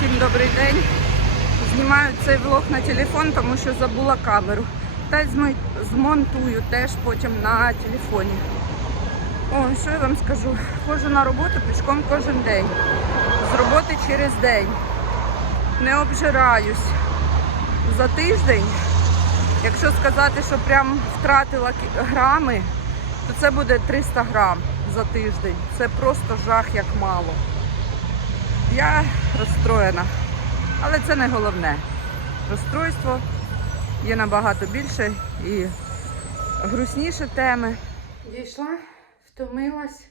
Всім добрий день. Знімаю цей влог на телефон, тому що забула камеру. Та й змонтую теж потім на телефоні. О, що я вам скажу? Ходжу на роботу пішком кожен день. З роботи через день. Не обжираюсь. За тиждень, якщо сказати, що прям втратила грами, то це буде 300 грам за тиждень. Це просто жах як мало. Я розстроєна, але це не головне. Розстройство є набагато більше і грустніше теми. Дійшла, втомилась,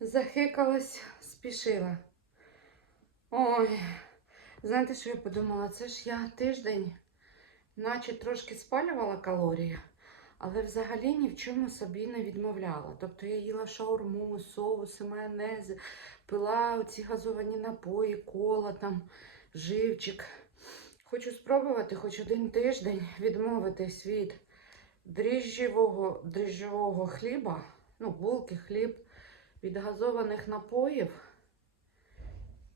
захикалась, спішила. Ой, знаєте, що я подумала? Це ж я тиждень, наче трошки спалювала калорії, але взагалі ні в чому собі не відмовляла. Тобто я їла шаурму, соуси, майонези, пила оці газовані напої, кола, там, живчик. Хочу спробувати хоч один тиждень відмовитись від дріжджового, дріжджового хліба, ну, булки, хліб, від газованих напоїв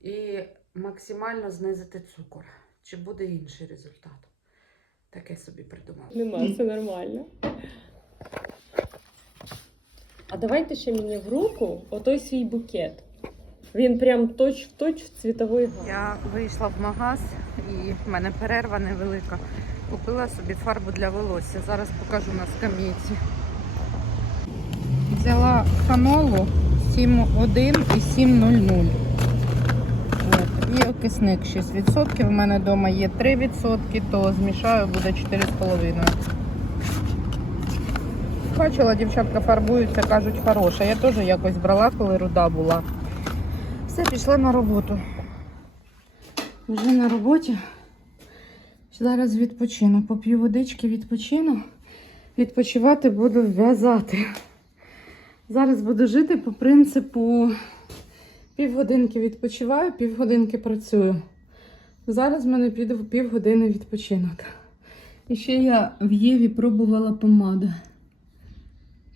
і максимально знизити цукор. Чи буде інший результат? Таке собі придумала. Нема, все нормально. А давайте ще мені в руку отой свій букет. Він прям точ в точ в цвітовий гам. Я вийшла в магаз і в мене перерва невелика. Купила собі фарбу для волосся. Зараз покажу на скам'яці. Взяла фанолу 7,1 і 7,00. І окисник 6%. У мене вдома є 3%, то змішаю буде 4,5. Бачила, дівчатка фарбуються, кажуть, хороша. Я теж якось брала, коли руда була. Все, пішла на роботу. Вже на роботі. Зараз відпочину. Поп'ю водички, відпочину. Відпочивати буду в'язати. Зараз буду жити по принципу півгодинки відпочиваю, півгодинки працюю. Зараз в мене піде півгодини відпочинок. І ще я в Єві пробувала помаду.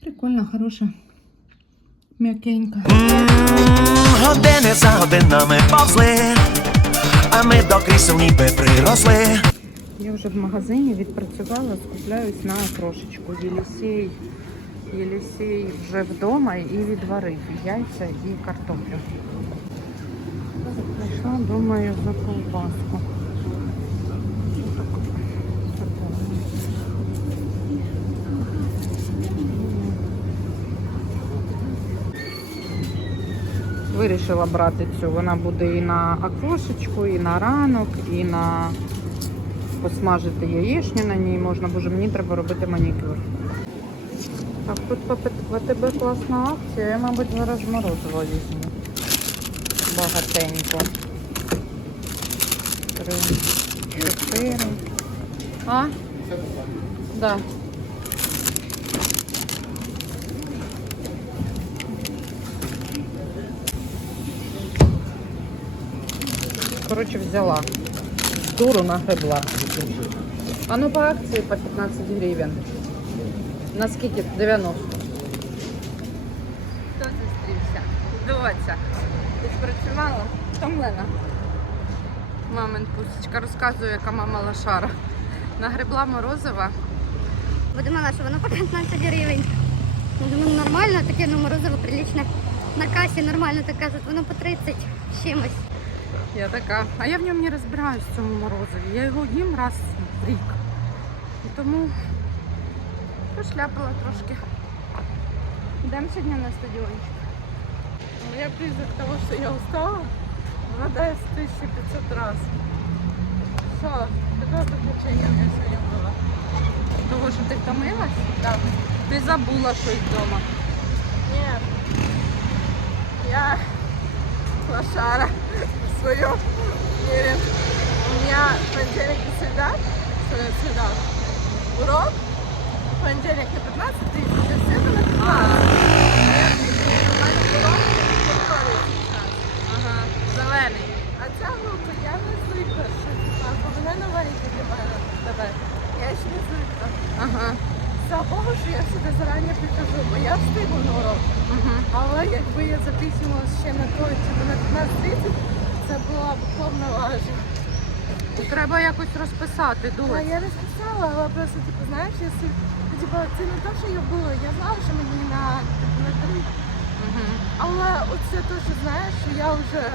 Прикольна, хороша. М'якенька. Години за годинами повзли, а ми до крісел ніби приросли. Я вже в магазині відпрацювала, скупляюсь на трошечку. Єлісей, Єлісей вже вдома і відварив яйця і картоплю. Прийшла, думаю, за ковбаску. Вирішила брати цю. Вона буде і на окрошечку, і на ранок, і на посмажити яєчню на ній можна, боже, мені треба робити манікюр. Так, тут в АТБ класна акція, я, мабуть, зараз морозиво візьму. Багатенько. Три, чотири. А? Да. Коротше, взяла. Дуру нагребла. А ну по акції по 15 гривень. На скільки? 90. Хто зустрівся? Доця. Відпрацювала? Втомлена. Мамин пусечка розказує, яка мама лошара. Нагребла морозива. Бо думала, що воно по 15 гривень. Ну, Думаю, нормально, таке ну, морозиво приличне. На касі нормально так кажуть, воно по 30 з чимось. Я така, а я в ньому не розбираюсь в цьому морозиві. Я його їм раз в рік. І тому пошляпала трошки. Йдемо сьогодні на стадіончик. Моя признак того, що я устала, вгадає з 1500 раз. Що? Таке приключення у мене сьогодні було. Того, що ти втомилась? Так. Ти забула щось вдома. Ні. Я лошара в своем мире. У меня понедельник и среда, среда, среда. урок, Понедельник на 15, и среда на 15. Нормально урок, повторюється час. Ага. Зелений. А ця група, я не звикла, що типа, повинна новенька для мене. Я ще не звикла. Ага. Слава Богу, що я сюди зарані прихожу, бо я встигну на урок. Але якби я записувалася ще на той, чи на 15.30, це була б повна лажа. Треба якось розписати, Да, дуй. я розписала, але просто, типу, знаєш, це не те, що я було, я знала, що мені на, на три. Але оце те, що знаєш, що я вже,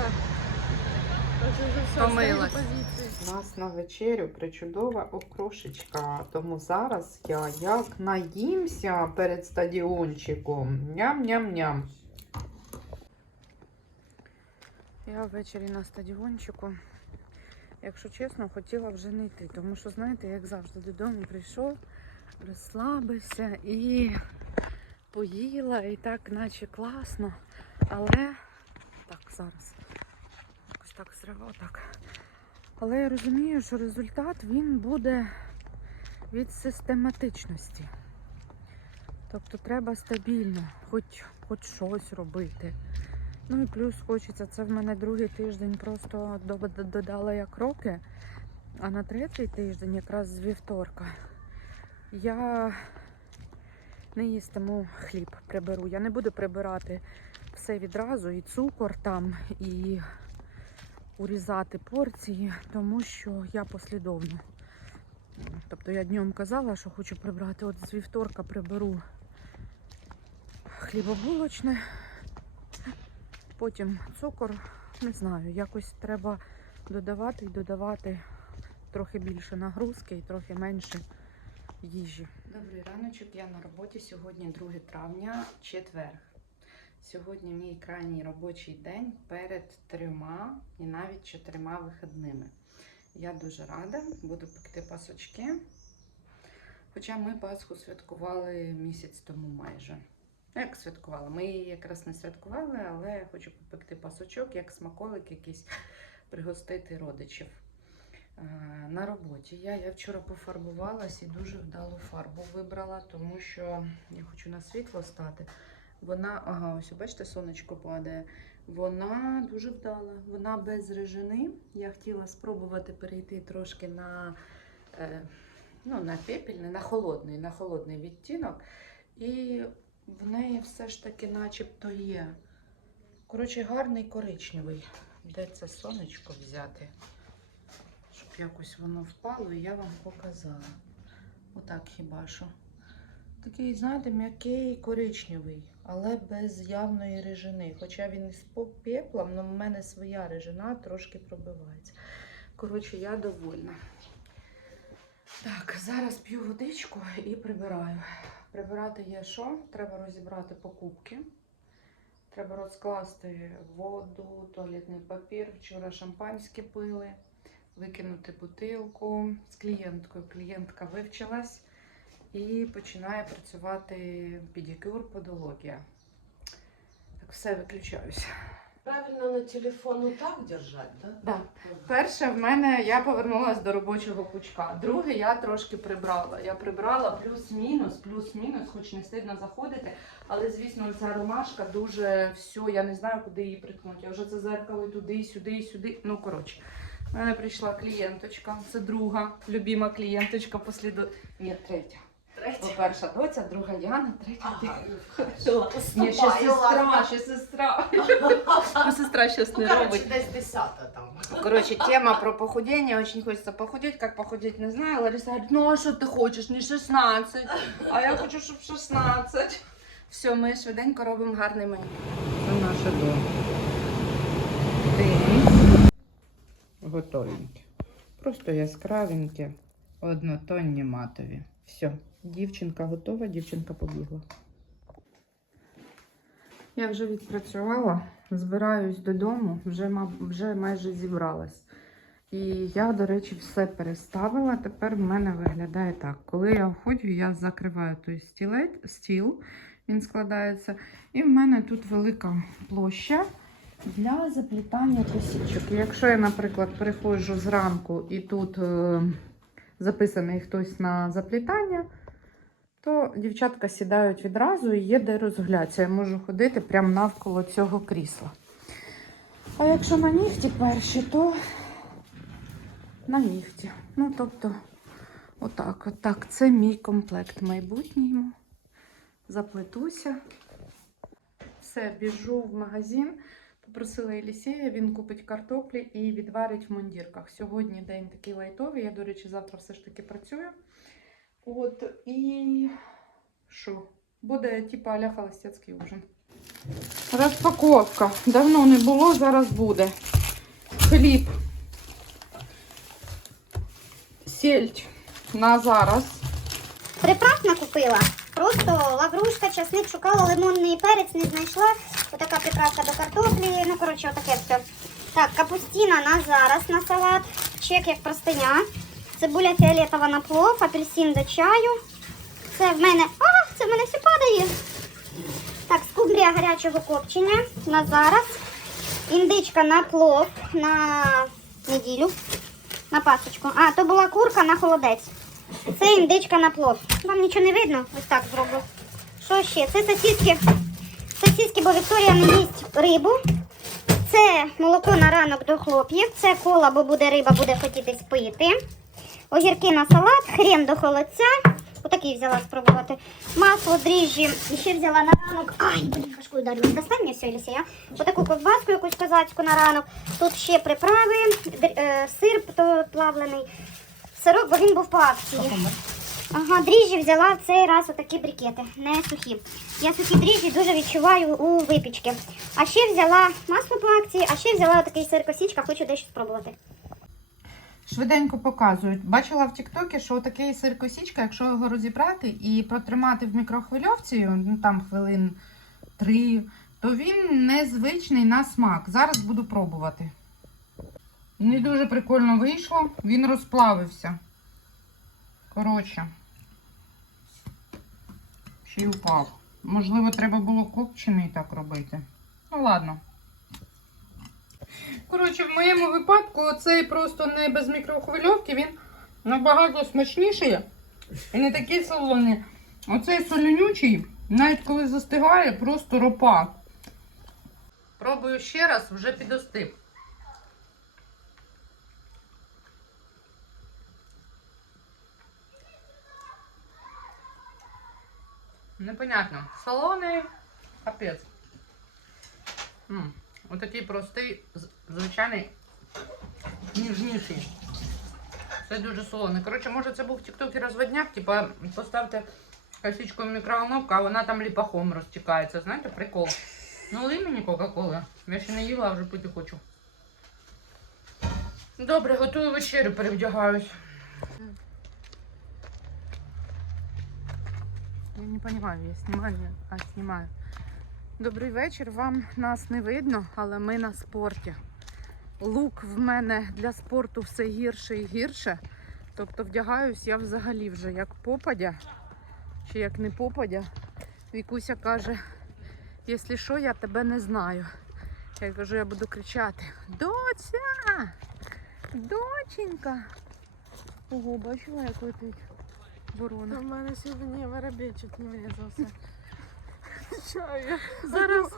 позиції. У нас на вечерю причудова окрошечка. Тому зараз я як наїмся перед стадіончиком. Ням-ням-ням. Я ввечері на стадіончику. Якщо чесно, хотіла вже не йти, тому що, знаєте, як завжди додому прийшов, розслабився і поїла, і так, наче класно. Але так, зараз. Якось так зривав так. Але я розумію, що результат він буде від систематичності. Тобто треба стабільно, хоч, хоч щось робити. Ну і плюс хочеться, це в мене другий тиждень просто додала я кроки, а на третій тиждень, якраз з вівторка, я не їстиму хліб, приберу. Я не буду прибирати все відразу, і цукор там, і урізати порції, тому що я послідовно. Тобто я днем казала, що хочу прибрати. От з вівторка приберу хлібобулочне, Потім цукор, не знаю, якось треба додавати і додавати трохи більше нагрузки і трохи менше їжі. Добрий раночок, я на роботі. Сьогодні 2 травня, четвер. Сьогодні мій крайній робочий день перед трьома і навіть чотирма вихідними. Я дуже рада, буду пекти пасочки. Хоча ми Пасху святкували місяць тому майже. Ну, Як святкували? Ми її якраз не святкували, але хочу попекти пасочок, як смаколик якийсь пригостити родичів. Е, На роботі я, я вчора пофарбувалась і дуже вдалу фарбу вибрала, тому що я хочу на світло стати. Вона, ага, ось бачите, сонечко падає. Вона дуже вдала. Вона без режини. Я хотіла спробувати перейти трошки на, е, ну, на пепельний, на холодний, на холодний відтінок. І в неї все ж таки начебто є. Коротше, гарний коричневий. Де це сонечко взяти? Якось воно впало і я вам показала. Отак хіба що. Такий, знаєте, м'який коричневий, але без явної режини. Хоча він із пеплом, але в мене своя режина трошки пробивається. Коротше, я довольна. Так, зараз п'ю водичку і прибираю. Прибирати є що? Треба розібрати покупки. Треба розкласти воду, туалетний папір. Вчора шампанське пили, викинути бутилку з клієнткою. Клієнтка вивчилась і починає працювати педикюр, подологія. Так, все, виключаюся. Правильно на телефон вот так держать, да? Да. Перше, в мене я повернулася до робочого пучка. Друге, я трошки прибрала. Я прибрала плюс-мінус, плюс-мінус, хоч не стидно заходити. Але, звісно, ця ромашка дуже все, я не знаю, куди її приткнути. Я вже це зеркало туди, сюди, сюди. Ну, коротше. У мене прийшла клієнточка. Це друга любима клієнточка посліду. Ні, третя. Бо перша доця, друга Яна, третя ти. Ні, ще сестра, ще сестра. Ну, Сестра щас не робить. Короче, десь десята там. Короче, тема про похудение. Очень хочется похудеть. Как похудеть, не знаю. Лариса говорит, ну а что ты хочешь? Не 16. А я хочу, щоб 16. Все, ми швиденько робимо гарний меню. Це наше дом. День. Готовеньке. Просто яскравеньке. Однотонні матові. Все. Дівчинка готова, дівчинка побігла. Я вже відпрацювала, збираюсь додому, вже, вже майже зібралась. І я, до речі, все переставила. Тепер в мене виглядає так. Коли я входжу, я закриваю той стілець, стіл, він складається. І в мене тут велика площа для заплітання косічок. Якщо я, наприклад, приходжу зранку і тут е, записаний хтось на заплітання, то дівчатка сідають відразу і є де розглядатися. Я можу ходити прямо навколо цього крісла. А якщо на нігті перші, то на нігті. Ну, тобто, отак, отак. Це мій комплект майбутньому. Заплетуся. Все, біжу в магазин, Попросила Елісія, він купить картоплі і відварить в мундірках. Сьогодні день такий лайтовий. Я, до речі, завтра все ж таки працюю. От і що? Буде типу аля холостяцький ужин. Розпаковка. Давно не було, зараз буде. Хліб. Сельдь на зараз. Приправ накупила. Просто лаврушка, часник шукала, лимонний перець не знайшла. Отака приправка до картоплі. Ну, коротше, отаке все. Так, капустина на зараз на салат. Чек як простиня. Цибуля фіолетова на плов, апельсин до чаю. Це в мене. А, це в мене все падає. Так, скумбрія гарячого копчення на зараз. Індичка на плов на неділю. На пасочку. А, то була курка на холодець. Це індичка на плов. Вам нічого не видно? Ось так зроблю. Що ще? Це сосиски. Сосиски, бо Вікторія не їсть рибу. Це молоко на ранок до хлоп'їв. Це кола, бо буде риба, буде хотіти спити. Огірки на салат, хрен до холодця. Отакий взяла спробувати. Масло, дріжджі. І ще взяла на ранок. Ай, блін, важкою ударила. Достань мені все, Елісія. Отаку ковбаску якусь козацьку на ранок. Тут ще приправи, е, сир плавлений. Сирок, бо він був по акції. Ага, дріжджі взяла в цей раз отакі брикети, не сухі. Я сухі дріжджі дуже відчуваю у випічки. А ще взяла масло по акції, а ще взяла такий сир косічка, хочу дещо спробувати. Швиденько показують. Бачила в Тіктокі, що такий сир косічка, якщо його розібрати і протримати в мікрохвильовці, ну там хвилин три, то він незвичний на смак. Зараз буду пробувати. Не дуже прикольно вийшло, він розплавився. Коротше. Ще упав. Можливо, треба було копчений так робити. Ну ладно. Коротше, в моєму випадку цей просто не без мікрохвильовки, він набагато смачніший і не такий солоний. Оцей солонючий, навіть коли застигає, просто ропа. Пробую ще раз, вже підостив. Непонятно. Солоний, капець. М, Отакий простий, звичайний, ніжніший. Це дуже солоний. Коротше, може це був в тіктокі розводняк, типа поставте косичку в мікроволновку, а вона там ліпахом розтікається. Знаєте, прикол. Ну, лий мені Кока-Коли. Я ще не їла, а вже пити хочу. Добре, готую вечерю, перевдягаюсь. Я не понимаю, я снимаю, а снимаю. Добрий вечір. Вам нас не видно, але ми на спорті. Лук в мене для спорту все гірше і гірше. Тобто вдягаюсь я взагалі вже як попадя, чи як не попадя. Вікуся каже, якщо що, я тебе не знаю. Я кажу, я буду кричати: Доця! Доченька! Ого, бачила, як летить ворона. У мене сьогодні воробей чуть не врізався. Що я? Зараз,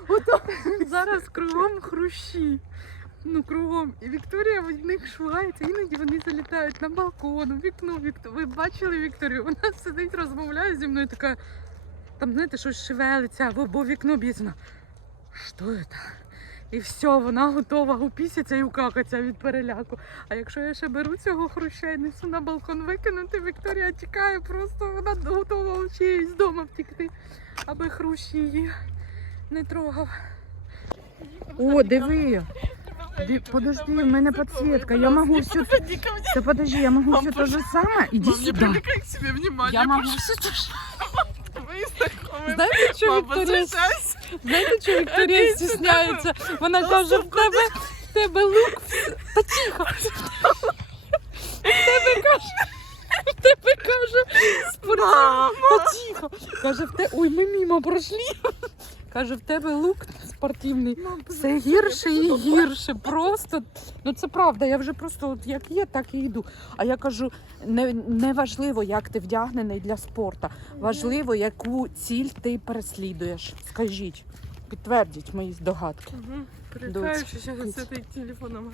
зараз кругом хрущі. Ну, кругом. І Вікторія в них шугається, іноді вони залітають на балкон, у вікно. Вікто... Ви бачили Вікторію? Вона сидить, розмовляє зі мною така. Там, знаєте, щось шевелиться, або, або вікно б'ється. Що це? І все, вона готова упісяться і укакаться від переляку. А якщо я ще беру цього хруща і несу на балкон викинути, Вікторія тікає, просто вона готова ще з дому втікти, аби хрущ її не трогав. О, диви. Ди- Подожди, в мене підсвітка. Я можу все... Та подожди, я можу все те же саме. Іди сюди. Я можу все те ж. Знаєте, що Вікторія, знаєте, що Вікторія стісняється? Вона каже, в тебе, в тебе лук. вс- Та тихо. В тебе каже, в тебе каже, спортивний. Та тихо. Каже, в тебе, ой, ми мимо пройшли. Каже, в тебе лук спортивний. Все гірше і гірше. Просто. Ну це правда, я вже просто от як є, так і йду. А я кажу, не, не важливо, як ти вдягнений для спорту. Важливо, яку ціль ти переслідуєш. Скажіть, підтвердіть мої здогадки. Что сейчас с этой телефоном.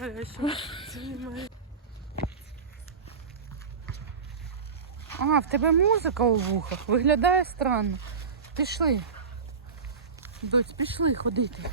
Снимаю. А, в тебе музика у вухах. Виглядає странно. Пішли. Доць, пішли ходити.